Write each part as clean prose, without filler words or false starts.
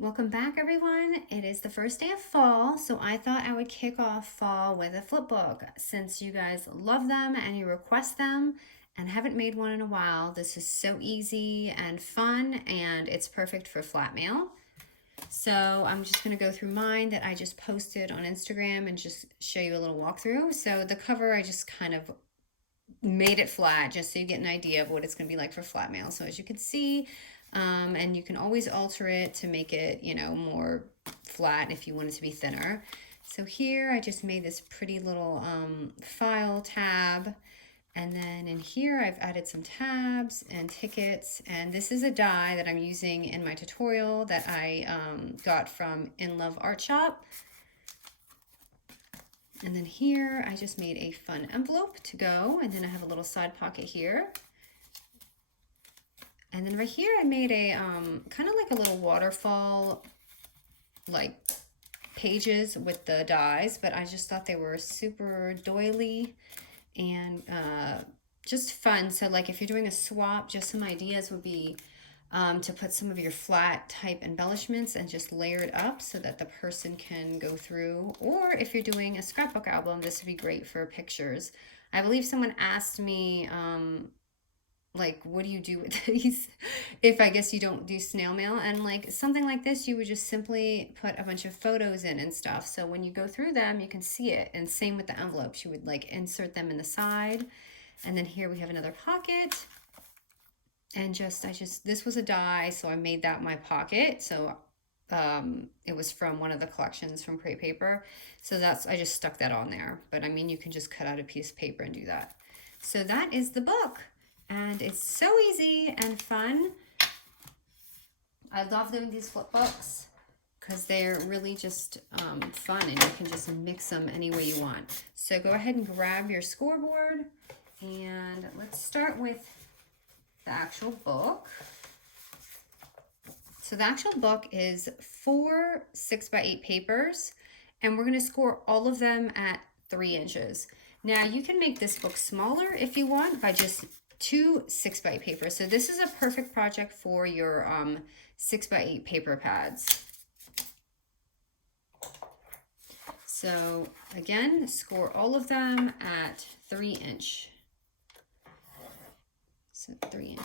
Welcome back, everyone. It is the first day of fall, so I thought I would kick off fall with a flipbook. Since you guys love them and you request them and haven't made one in a while, this is so easy and fun, and it's perfect for flat mail. So I'm just going to go through mine that I just posted on Instagram and just show you a little walkthrough. So the cover, I just kind of made it flat just so you get an idea of what it's going to be like for flat mail. So as you can see, and you can always alter it to make it, more flat if you want it to be thinner. So here I just made this pretty little file tab. And then in here I've added some tabs and tickets. And this is a die that I'm using in my tutorial that I got from In Love Art Shop. And then here I just made a fun envelope to go. And then I have a little side pocket here. And then right here I made a kind of like a little waterfall like pages with the dies, but I just thought they were super doily and just fun. So like if you're doing a swap, just some ideas would be to put some of your flat type embellishments and just layer it up so that the person can go through. Or if you're doing a scrapbook album, this would be great for pictures. I believe someone asked me like, what do you do with these if I guess you don't do snail mail? And like something like this, you would just simply put a bunch of photos in and stuff, so when you go through them you can see it. And same with the envelopes, you would like insert them in the side. And then here we have another pocket, and this was a die, so I made that my pocket. So it was from one of the collections from Floral Paper, so I just stuck that on there. But I mean, you can just cut out a piece of paper and do that. So that is the book. And it's so easy and fun. I love doing these flip books because they're really just fun, and you can just mix them any way you want. So go ahead and grab your scoreboard, and let's start with the actual book. So the actual book is 4 6x8 papers, and we're going to score all of them at 3 inches. Now you can make this book smaller if you want by just 2 6x8 papers. So this is a perfect project for your 6x8 paper pads. So again, score all of them at 3 inch. So 3 inch.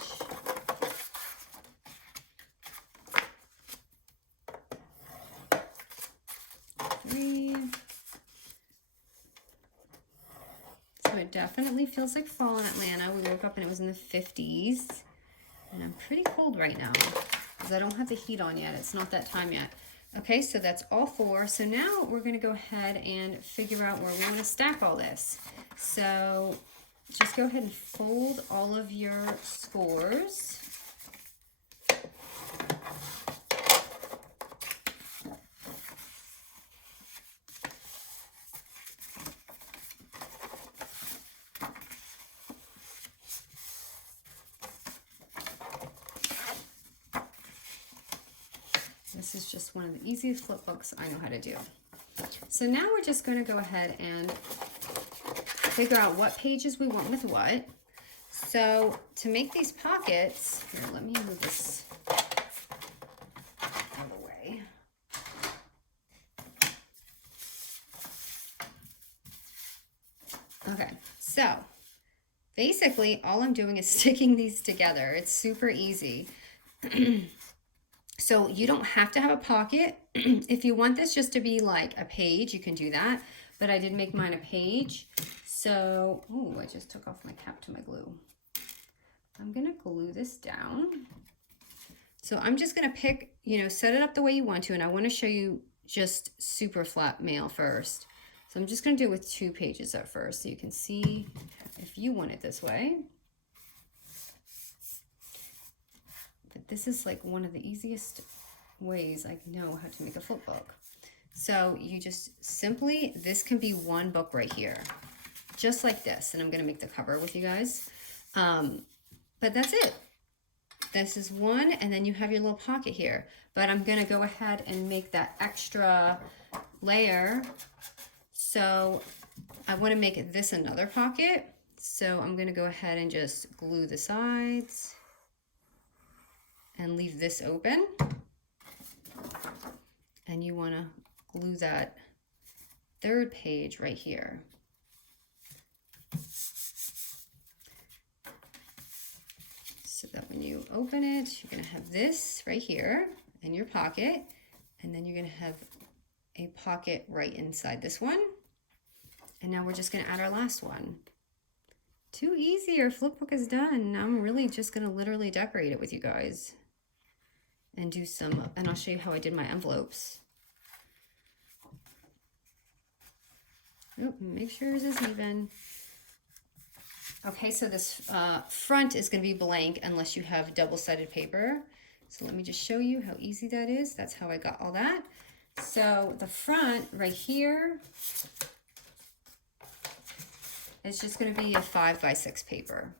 So it definitely feels like fall in Atlanta. We woke up and it was in the 50s. And I'm pretty cold right now because I don't have the heat on yet. It's not that time yet. Okay, so that's all 4. So now we're going to go ahead and figure out where we want to stack all this. So just go ahead and fold all of your scores. This is just one of the easiest flip books I know how to do. So now we're just going to go ahead and figure out what pages we want with what. So to make these pockets, here, let me move this out of the way. Okay, so basically all I'm doing is sticking these together. It's super easy. So you don't have to have a pocket. If you want this just to be like a page, you can do that. But I did make mine a page. So, oh, I just took off my cap to my glue. I'm going to glue this down. So I'm just going to pick, set it up the way you want to. And I want to show you just super flat mail first. So I'm just going to do it with 2 pages at first so you can see if you want it this way. But this is like one of the easiest ways I know how to make a flip book. So you just simply, this can be one book right here, just like this. And I'm going to make the cover with you guys. But that's it. This is one, and then you have your little pocket here. But I'm going to go ahead and make that extra layer. So I want to make this another pocket. So I'm going to go ahead and just glue the sides and leave this open. want to glue that third page right here. So that when you open it, you're going to have this right here in your pocket, and then you're going to have a pocket right inside this one. And now we're just going to add our last one. Too easy, our flipbook is done. I'm really just going to literally decorate it with you guys and do some, and I'll show you how I did my envelopes. Oop, make sure yours is even. Okay, so this front is going to be blank unless you have double-sided paper. So let me just show you how easy that is. That's how I got all that. So the front right here is just going to be a 5x6 paper.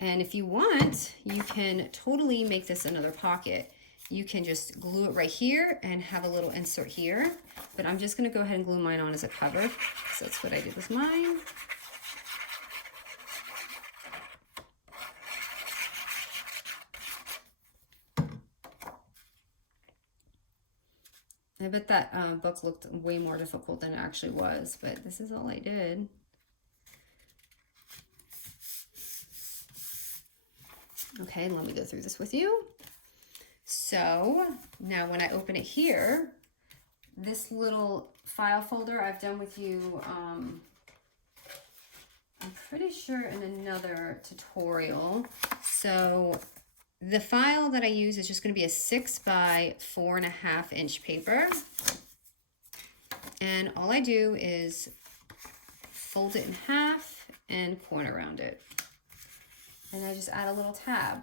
And if you want, you can totally make this another pocket. You can just glue it right here and have a little insert here. But I'm just going to go ahead and glue mine on as a cover. So that's what I did with mine. I bet that book looked way more difficult than it actually was, but this is all I did. Okay, let me go through this with you. So now when I open it here, this little file folder I've done with you, I'm pretty sure in another tutorial. So the file that I use is just going to be a 6 by 4.5 inch paper. And all I do is fold it in half and corner around it. And I just add a little tab.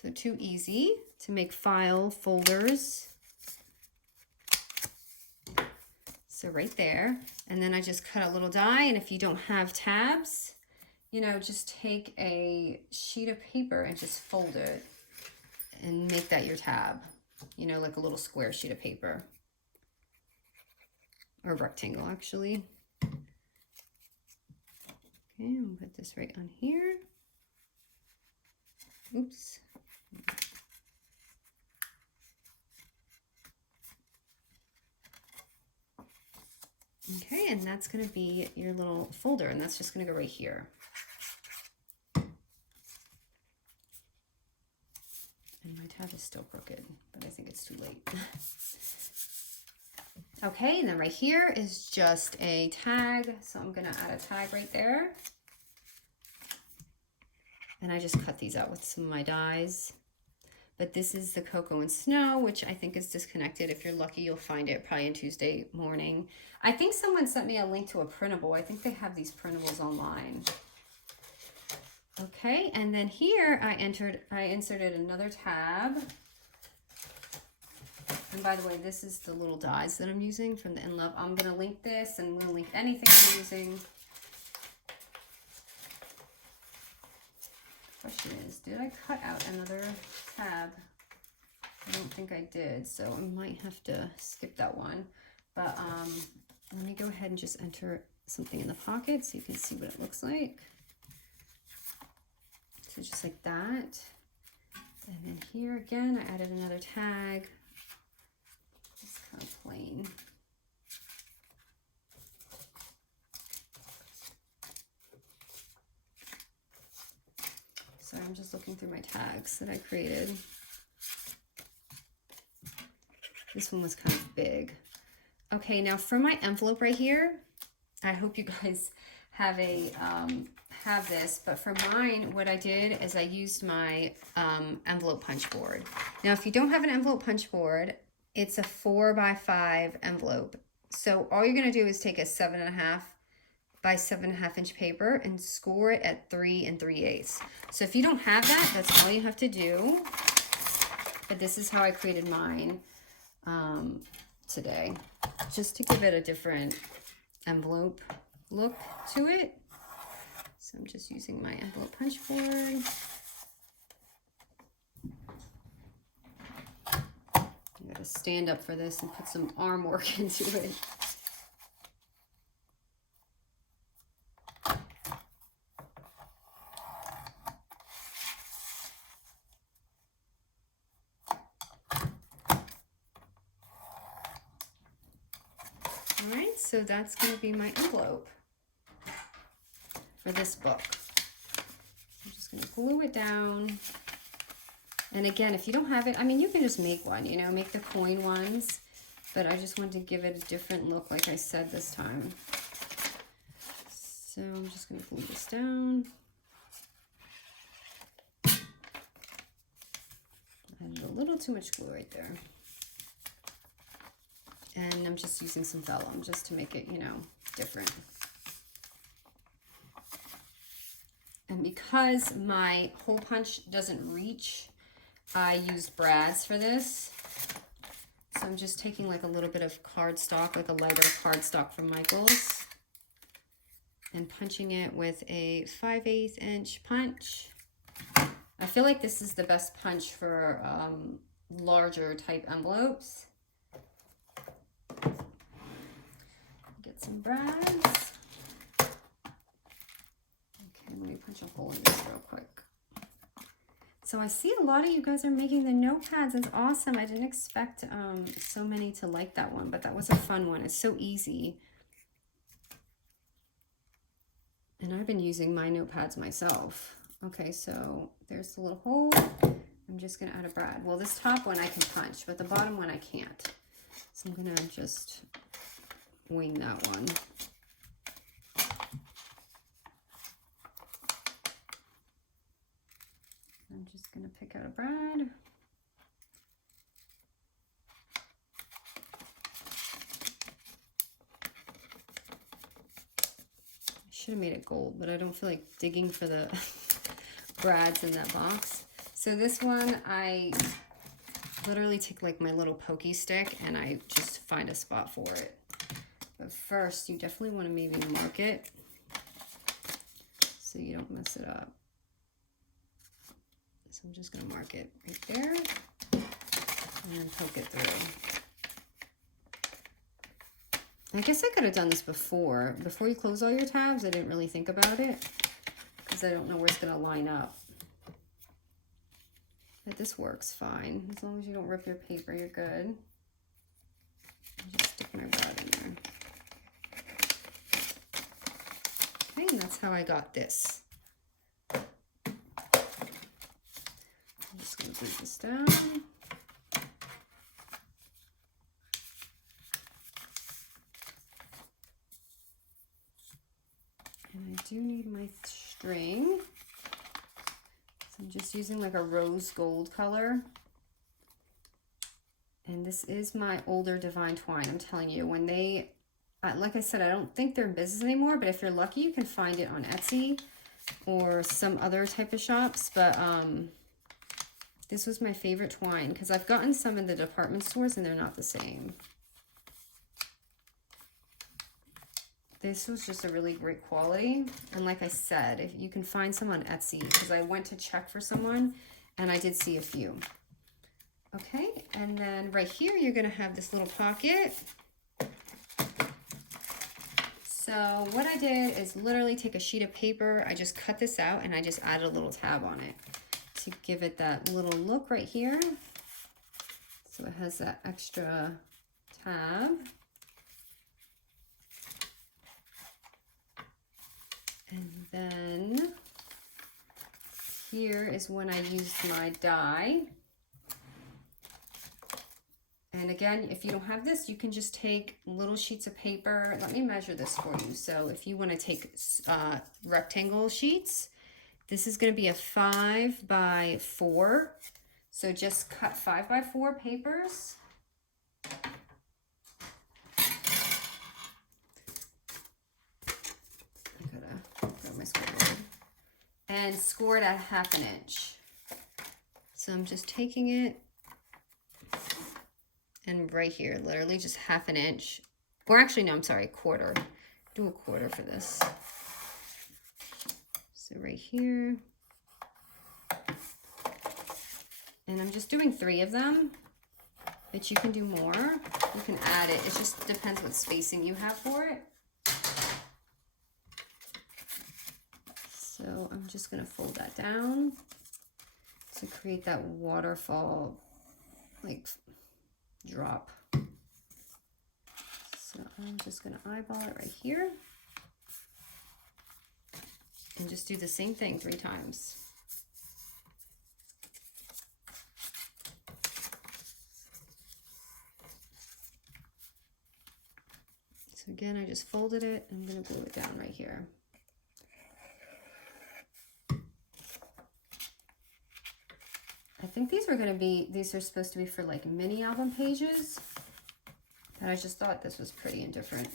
So too easy to make file folders. So right there. And then I just cut a little die. And if you don't have tabs, you know, just take a sheet of paper and just fold it and make that your tab. You know, like a little square sheet of paper. Or rectangle, actually. Okay, I'll put this right on here. Oops. Okay, and that's going to be your little folder, and that's just going to go right here. And my tab is still crooked, but I think it's too late. Okay, and then right here is just a tag. So I'm gonna add a tag right there. And I just cut these out with some of my dies. But this is the Cocoa and Snow, which I think is disconnected. If you're lucky, you'll find it probably on Tuesday morning. I think someone sent me a link to a printable. I think they have these printables online. Okay, and then here I inserted another tab. And by the way, this is the little dies that I'm using from the In Love. I'm going to link this, and I'm going to link anything I'm using. Question is, did I cut out another tab? I don't think I did, so I might have to skip that one. But let me go ahead and just enter something in the pocket so you can see what it looks like. So just like that. And then here again, I added another tag. Just kind of plain. So I'm just looking through my tags that I created. This one was kind of big. Okay, now for my envelope right here, I hope you guys have a have this, but for mine, what I did is I used my envelope punch board. Now, if you don't have an envelope punch board, it's a 4x5 envelope. So all you're gonna do is take a 7.5 by 7.5 inch paper and score it at 3 3/8. So if you don't have that, that's all you have to do. But this is how I created mine today, just to give it a different envelope look to it. So I'm just using my envelope punch board. You gotta stand up for this and put some arm work into it. So that's going to be my envelope for this book. I'm just going to glue it down. And again, if you don't have it, I mean, you can just make one, you know, make the coin ones. But I just wanted to give it a different look, like I said this time. So I'm just going to glue this down. And a little too much glue right there. And I'm just using some vellum just to make it, you know, different. And because my hole punch doesn't reach, I used brads for this. So I'm just taking like a little bit of cardstock, like a lighter cardstock from Michaels, and punching it with a 5/8 inch punch. I feel like this is the best punch for larger type envelopes. Get some brads. Okay, let me punch a hole in this real quick. So I see a lot of you guys are making the notepads. It's awesome. I didn't expect so many to like that one, but that was a fun one. It's so easy. And I've been using my notepads myself. Okay, so there's the little hole. I'm just gonna add a brad. Well, this top one I can punch, but the bottom one I can't. So I'm gonna just wing that one. I'm just gonna pick out a brad. I should have made it gold, but I don't feel like digging for the brads in that box. So this one, I literally take like my little pokey stick and I just find a spot for it. But first, you definitely want to maybe mark it so you don't mess it up. So I'm just going to mark it right there and then poke it through. I guess I could have done this before. Before you close all your tabs, I didn't really think about it because I don't know where it's going to line up. But this works fine. As long as you don't rip your paper, you're good. I'll just stick my brad in there. Okay, and that's how I got this. I'm just going to glue this down. And I do need my string. So I'm just using like a rose gold color. And this is my older Divine Twine. I'm telling you, when they, like I said, I don't think they're in business anymore, but if you're lucky, you can find it on Etsy or some other type of shops. But this was my favorite twine because I've gotten some in the department stores and they're not the same. This was just a really great quality. And like I said, if you can find some on Etsy, because I went to check for someone and I did see a few. Okay, and then right here, you're gonna have this little pocket. So what I did is literally take a sheet of paper. I just cut this out and I just added a little tab on it to give it that little look right here. So it has that extra tab. And then here is when I used my die. And again, if you don't have this, you can just take little sheets of paper. Let me measure this for you. So if you want to take rectangle sheets, this is going to be a 5 by 4. So just cut 5 by 4 papers. My score board, and score it at 1/2 inch. So I'm just taking it and right here, literally just 1/2 inch, or actually no, I'm sorry, quarter. Do a quarter for this. So right here, and I'm just doing 3 of them, but you can do more. You can add it. It just depends what spacing you have for it. So I'm just going to fold that down to create that waterfall like drop. So I'm just going to eyeball it right here. And just do the same thing 3 times. So again, I just folded it. I'm going to glue it down right here. I think these are supposed to be for like mini album pages. And I just thought this was pretty and different.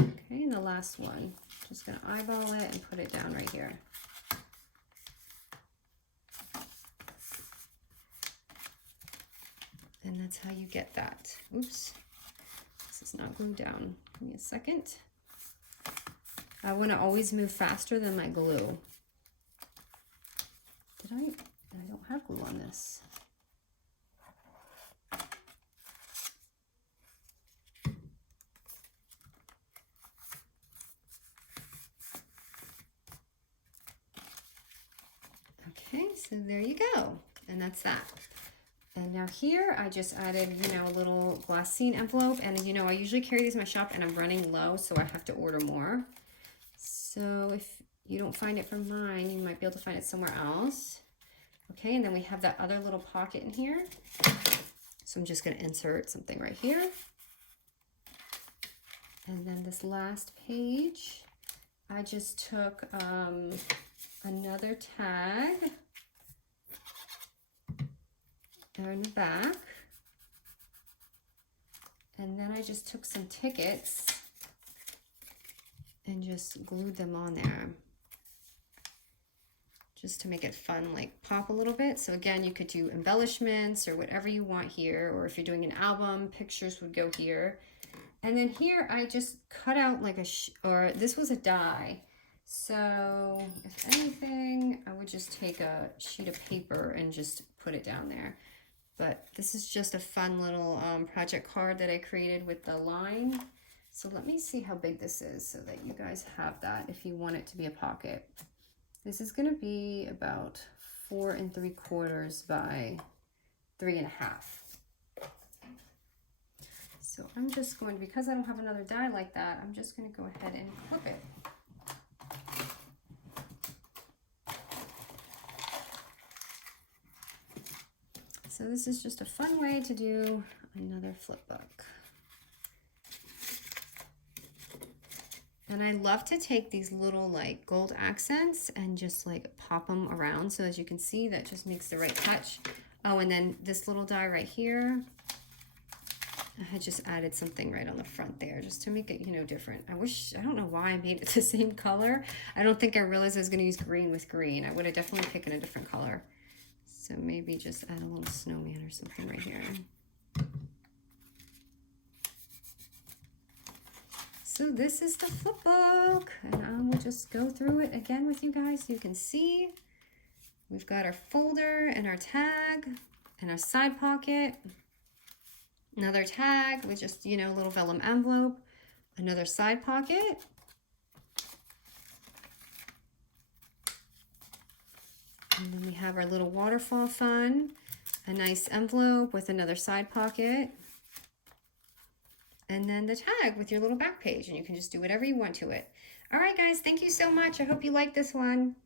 Okay, and the last one, just gonna eyeball it and put it down right here. And that's how you get that. Oops, this is not glued down. Give me a second. I wanna always move faster than my glue. I don't have glue on this. Okay, so there you go. And that's that. And now here I just added, you know, a little glassine envelope. And you know, I usually carry these in my shop and I'm running low, so I have to order more. So if you don't find it from mine, you might be able to find it somewhere else. Okay, and then we have that other little pocket in here. So I'm just going to insert something right here. And then this last page, I just took another tag there in the back. And then I just took some tickets and just glued them on there, just to make it fun, like pop a little bit. So again, you could do embellishments or whatever you want here, or if you're doing an album, pictures would go here. And then here I just cut out like this was a die. So if anything, I would just take a sheet of paper and just put it down there. But this is just a fun little project card that I created with the line. So let me see how big this is so that you guys have that if you want it to be a pocket. This is going to be about 4 3/4 by 3 1/2. So I'm just going, because I don't have another die like that, I'm just going to go ahead and clip it. So this is just a fun way to do another flip book. And I love to take these little like gold accents and just like pop them around. So as you can see, that just makes the right touch. Oh, and then this little die right here, I had just added something right on the front there just to make it, you know, different. I don't know why I made it the same color. I don't think I realized I was gonna use green with green. I would have definitely picked a different color. So maybe just add a little snowman or something right here. So this is the flip book, and I will just go through it again with you guys so you can see. We've got our folder and our tag and our side pocket. Another tag with just, you know, a little vellum envelope. Another side pocket. And then we have our little waterfall fun. A nice envelope with another side pocket. And then the tag with your little back page, and you can just do whatever you want to it. All right, guys, thank you so much. I hope you like this one.